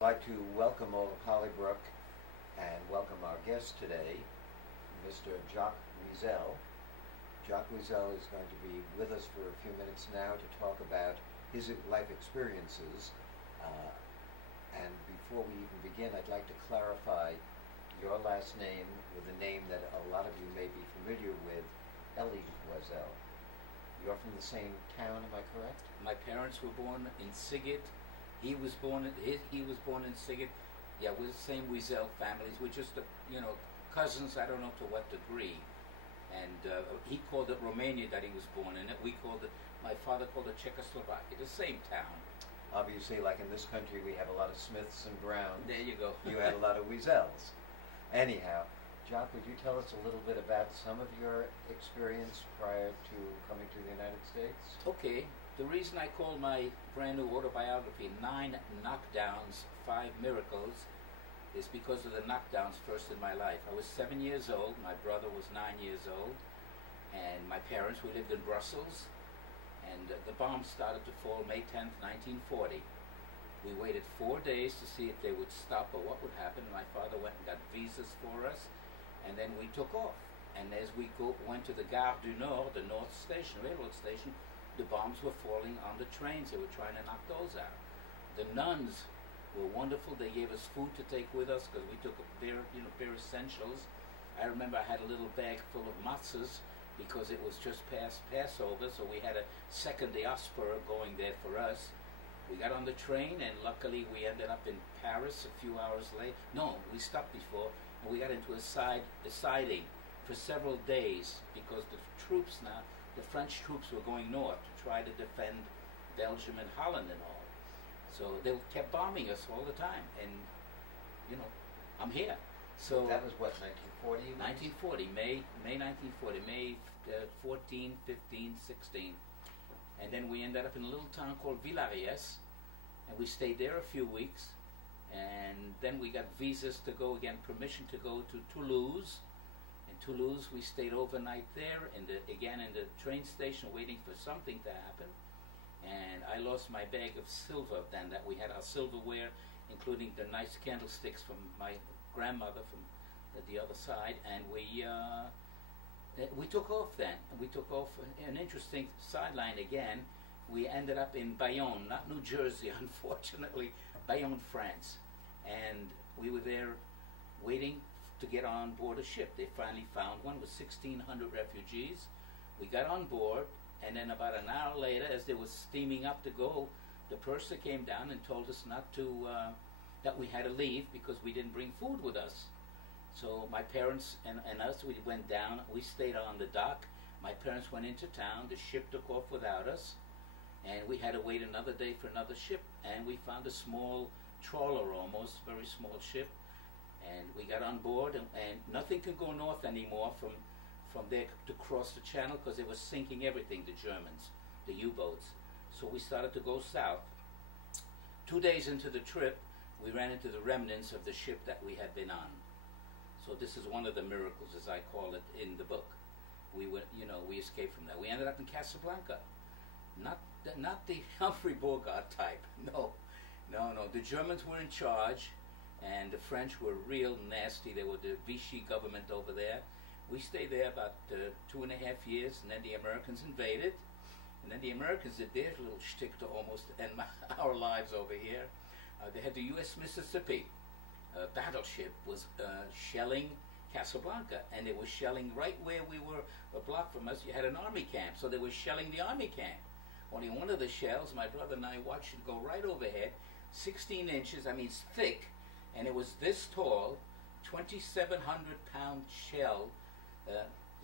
I'd like to welcome all of Hollybrook and welcome our guest today, Mr. Jacques Weisel. Jacques Weisel is going to be with us for a few minutes now to talk about his life experiences. And before we even begin, I'd like to clarify your last name with a name that a lot of you may be familiar with, Elie Weisel. You're from the same town, am I correct? My parents were born in Sighet. He was born in Sighet. Yeah, we're the same Weisel families. We're just, cousins. I don't know to what degree. And he called it Romania that he was born in it. My father called it Czechoslovakia, the same town. Obviously, like in this country, we have a lot of Smiths and Browns. There you go. You had a lot of Weisels. Anyhow, Jacques, would you tell us a little bit about some of your experience prior to coming to the United States? Okay. The reason I call my brand new autobiography 9 Knockdowns, 5 Miracles is because of the knockdowns first in my life. I was 7 years old, my brother was 9 years old, and my parents, we lived in Brussels, and the bombs started to fall May 10th, 1940. We waited 4 days to see if they would stop or what would happen. My father went and got visas for us, and then we took off. And as we went to the Gare du Nord, the North Station, railroad station, the bombs were falling on the trains. They were trying to knock those out. The nuns were wonderful. They gave us food to take with us because we took bare essentials. I remember I had a little bag full of matzahs because it was just past Passover, so we had a second diaspora going there for us. We got on the train, and luckily we ended up in Paris a few hours later. No, we stopped before, and we got into a siding for several days because the troops now, the French troops were going north to try to defend Belgium and Holland and all. So they kept bombing us all the time, and I'm here. So that was what, 1940? 1940, May 1940, May 14, 15, 16. And then we ended up in a little town called Villariès, and we stayed there a few weeks, and then we got visas to go again, permission to go to Toulouse. In Toulouse, we stayed overnight there, again in the train station, waiting for something to happen. And I lost my bag of silver then, that we had our silverware, including the nice candlesticks from my grandmother from the other side, and we took off then. And we took off an interesting sideline again. We ended up in Bayonne, not New Jersey, unfortunately, Bayonne, France. And we were there waiting to get on board a ship. They finally found one with 1,600 refugees. We got on board, and then about an hour later, as they were steaming up to go, the purser came down and told us not to, that we had to leave because we didn't bring food with us. So my parents and us, we went down. We stayed on the dock. My parents went into town. The ship took off without us, and we had to wait another day for another ship. And we found a small trawler, almost very small ship, and we got on board. And nothing could go north anymore from there to cross the channel because they were sinking everything, the Germans, the U-boats. So we started to go south. 2 days into the trip, we ran into the remnants of the ship that we had been on. So this is one of the miracles, as I call it in the book. We escaped from that. We ended up in Casablanca. Not the Humphrey Bogart type. No. The Germans were in charge, and the French were real nasty. They were the Vichy government over there. We stayed there about 2.5 years, and then the Americans invaded. And then the Americans did their little shtick to almost end our lives over here. They had the U.S. Mississippi. Battleship was shelling Casablanca, and they were shelling right where we were, a block from us. You had an army camp, so they were shelling the army camp. Only one of the shells, my brother and I watched it go right overhead, 16 inches, I mean it's thick, and it was this tall, 2,700-pound shell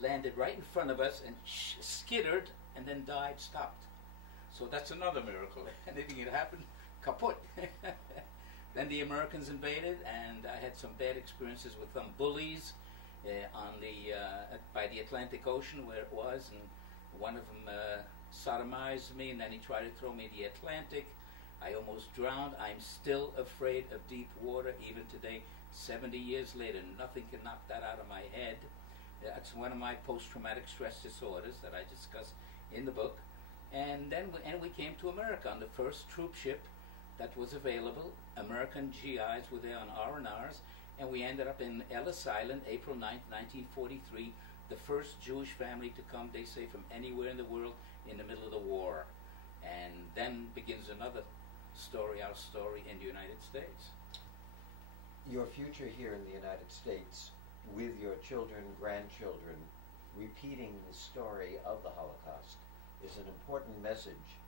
landed right in front of us and skittered and then died, stopped. So that's another miracle. Anything had happened, kaput. Then the Americans invaded, and I had some bad experiences with some bullies by the Atlantic Ocean where it was, and one of them sodomized me, and then he tried to throw me in the Atlantic. I almost drowned. I'm still afraid of deep water even today, 70 years later. Nothing can knock that out of my head. That's one of my post-traumatic stress disorders that I discuss in the book. And then we came to America on the first troop ship that was available. American GIs were there on R&Rs, and we ended up in Ellis Island, April 9th, 1943, the first Jewish family to come, they say, from anywhere in the world in the middle of the war. And then begins another story, our story in the United States. Your future here in the United States, with your children, grandchildren, repeating the story of the Holocaust, is an important message,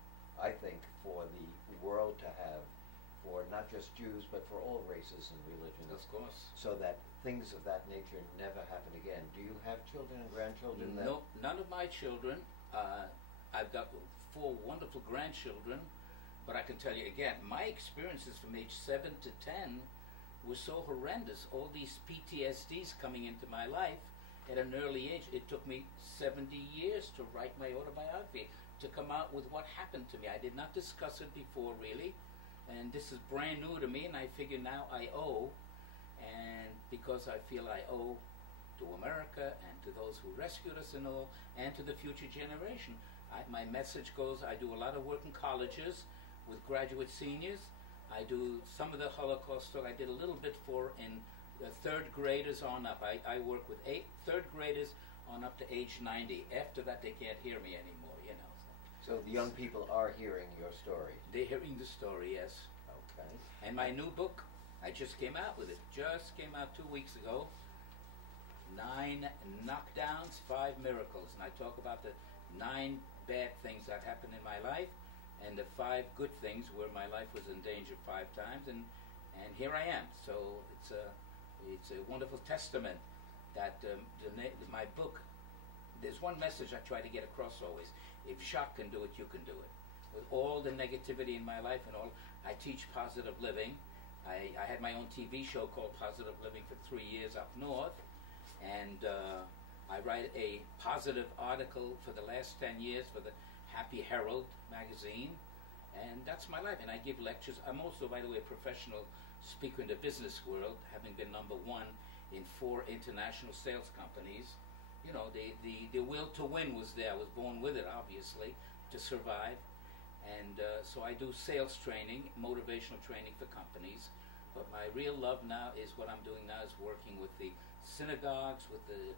I think, for the world to have, for not just Jews, but for all races and religions. Of course. So that things of that nature never happen again. Do you have children and grandchildren? No, none of my children. I've got 4 wonderful grandchildren, but I can tell you again, my experiences from age 7 to 10 were so horrendous. All these PTSDs coming into my life at an early age. It took me 70 years to write my autobiography, to come out with what happened to me. I did not discuss it before, really, and this is brand new to me, and I figure now I owe, and because I feel I owe to America and to those who rescued us and all, and to the future generation. My message goes, I do a lot of work in colleges with graduate seniors. I do some of the Holocaust stuff I did a little bit for in the 3rd graders on up. I work with 3rd graders on up to age 90. After that, they can't hear me anymore, you know. So the young people are hearing your story. They're hearing the story, yes. Okay. And my new book, I just came out with it. Just came out 2 weeks ago. 9 knockdowns, 5 miracles. And I talk about the 9 bad things that happened in my life, and the 5 good things where my life was in danger 5 times, and here I am. So it's a wonderful testament that my book. There's one message I try to get across always: if Jacques can do it, you can do it. With all the negativity in my life and all, I teach positive living. I had my own TV show called Positive Living for 3 years up north, and I write a positive article for the last 10 years for the Happy Herald magazine, and that's my life. And I give lectures. I'm also, by the way, a professional speaker in the business world, having been #1 in 4 international sales companies. You know, the will to win was there. I was born with it, obviously, to survive. And so I do sales training, motivational training for companies. But my real love now is what I'm doing now is working with the synagogues, with the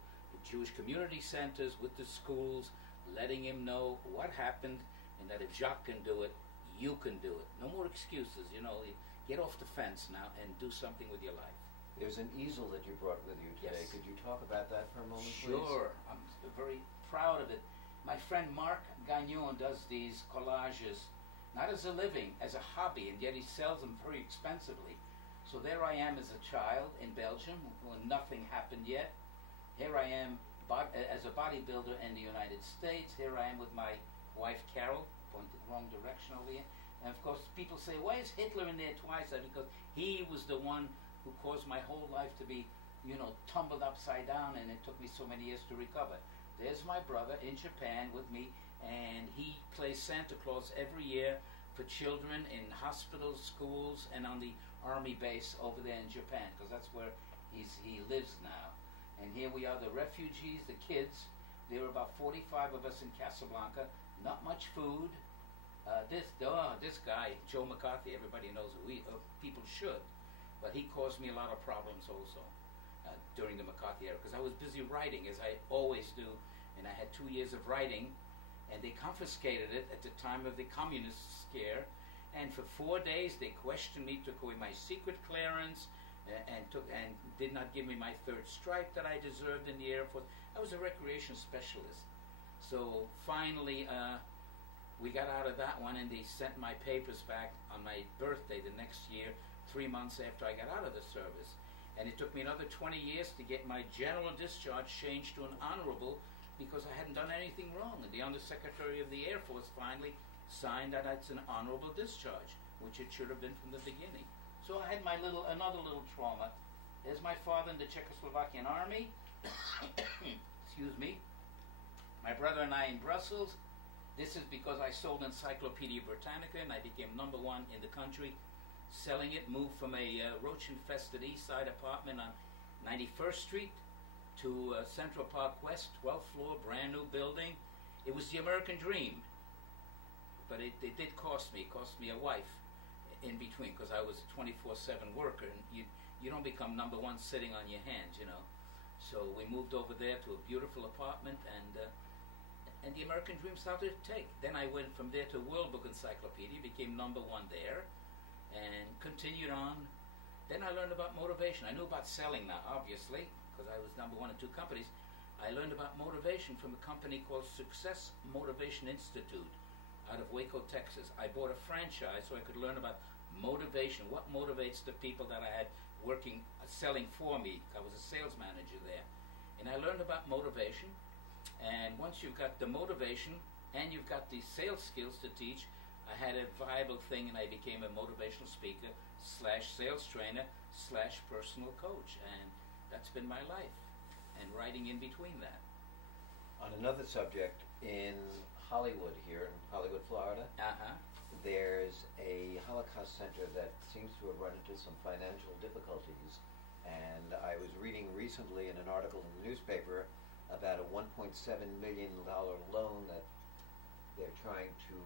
Jewish community centers, with the schools, letting him know what happened, and that if Jacques can do it, you can do it. No more excuses, you know. Get off the fence now and do something with your life. There's an easel that you brought with you today. Yes. Could you talk about that for a moment, please? Sure. I'm very proud of it. My friend Marc Gagnon does these collages, not as a living, as a hobby, and yet he sells them very expensively. So there I am as a child in Belgium when nothing happened yet. Here I am as a bodybuilder in the United States. Here I am with my wife Carol, pointed the wrong direction over here. And of course people say, why is Hitler in there twice? Because he was the one who caused my whole life to be, you know, tumbled upside down, and it took me so many years to recover. There's my brother in Japan with me, and he plays Santa Claus every year for children in hospitals, schools, and on the army base over there in Japan, because that's where he lives now. And here we are, the refugees, the kids. There were about 45 of us in Casablanca. Not much food. This guy, Joe McCarthy, everybody knows who people should, but he caused me a lot of problems also during the McCarthy era, because I was busy writing, as I always do, and I had 2 years of writing, and they confiscated it at the time of the communist scare, and for 4 days they questioned me, took away my secret clearance, and did not give me my 3rd stripe that I deserved in the Air Force. I was a recreation specialist. So finally, we got out of that one, and they sent my papers back on my birthday the next year, 3 months after I got out of the service. And it took me another 20 years to get my general discharge changed to an honorable, because I hadn't done anything wrong. And the Undersecretary of the Air Force finally signed that it's an honorable discharge, which it should have been from the beginning. So I had another little trauma. There's my father in the Czechoslovakian army. Excuse me. My brother and I in Brussels. This is because I sold Encyclopedia Britannica, and I became #1 in the country selling it. Moved from a roach-infested East Side apartment on 91st Street to Central Park West, 12th floor, brand new building. It was the American dream, but it did cost me a wife. in between, because I was a 24/7 worker, and you don't become number one sitting on your hands, you know. So we moved over there to a beautiful apartment, and the American dream started to take. Then I went from there to World Book Encyclopedia, became number one there, and continued on. Then I learned about motivation. I knew about selling now, obviously, because I was number one in 2 companies. I learned about motivation from a company called Success Motivation Institute out of Waco, Texas. I bought a franchise so I could learn about motivation, what motivates the people that I had working, selling for me. I was a sales manager there. And I learned about motivation. And once you've got the motivation and you've got the sales skills to teach, I had a viable thing, and I became a motivational speaker / sales trainer / personal coach. And that's been my life, and writing in between that. On another subject, in Hollywood here, in Hollywood, Florida, there's a Holocaust center that seems to have run into some financial difficulties. And I was reading recently in an article in the newspaper about a $1.7 million loan that they're trying to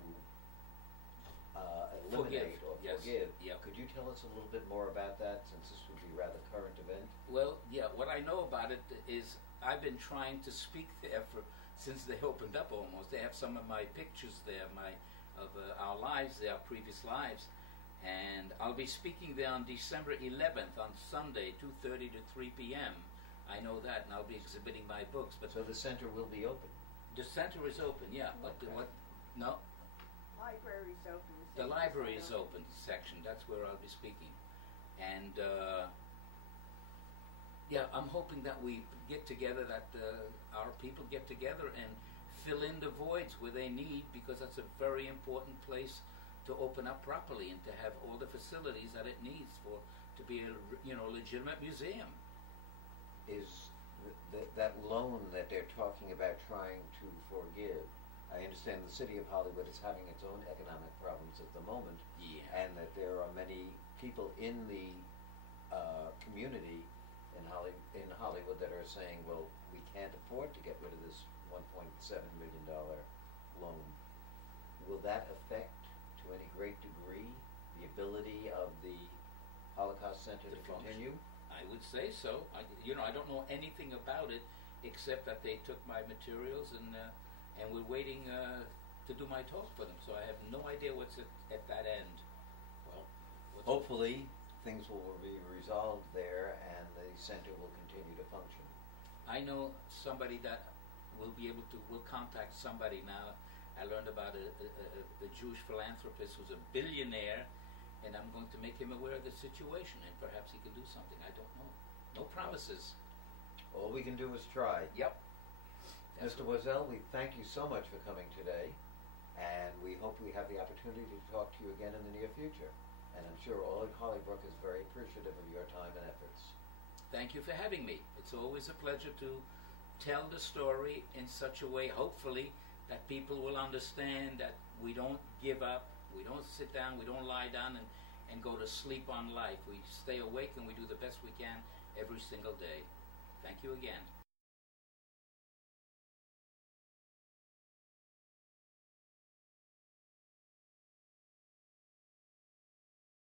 eliminate or forgive. Yep. Could you tell us a little bit more about that, since this would be a rather current event? Well, yeah, what I know about it is I've been trying to speak there since they opened up almost. They have some of my pictures there, of our lives there, our previous lives. And I'll be speaking there on December 11th, on Sunday, 2:30 to 3 p.m. I know that, and I'll be exhibiting my books. But so the center will be open? The center is open, yeah. But no? Library's open. The library is open section. That's where I'll be speaking. And yeah, I'm hoping that we get together, that our people get together and fill in the voids where they need, because that's a very important place to open up properly and to have all the facilities that it needs to be a legitimate museum. Is that loan that they're talking about trying to forgive? I understand the city of Hollywood is having its own economic problems at the moment, and that there are many people in the community in Hollywood that are saying, well, we can't afford to get rid of this $1.7 million loan. Will that affect, to any great degree, the ability of the Holocaust Center to continue? I would say so. I don't know anything about it except that they took my materials and we're waiting to do my talk for them. So I have no idea what's at that end. Well, hopefully things will be resolved there and the center will continue to function. I know somebody that will contact somebody now. I learned about a Jewish philanthropist who's a billionaire, and I'm going to make him aware of the situation, and perhaps he can do something. I don't know. No promises. All we can do is try. Yep. Mr. Weisel, we thank you so much for coming today, and we hope we have the opportunity to talk to you again in the near future. And I'm sure all at Hollybrook is very appreciative of your time and efforts. Thank you for having me. It's always a pleasure to tell the story in such a way, hopefully, that people will understand that we don't give up, we don't sit down, we don't lie down and go to sleep on life. We stay awake and we do the best we can every single day. Thank you again.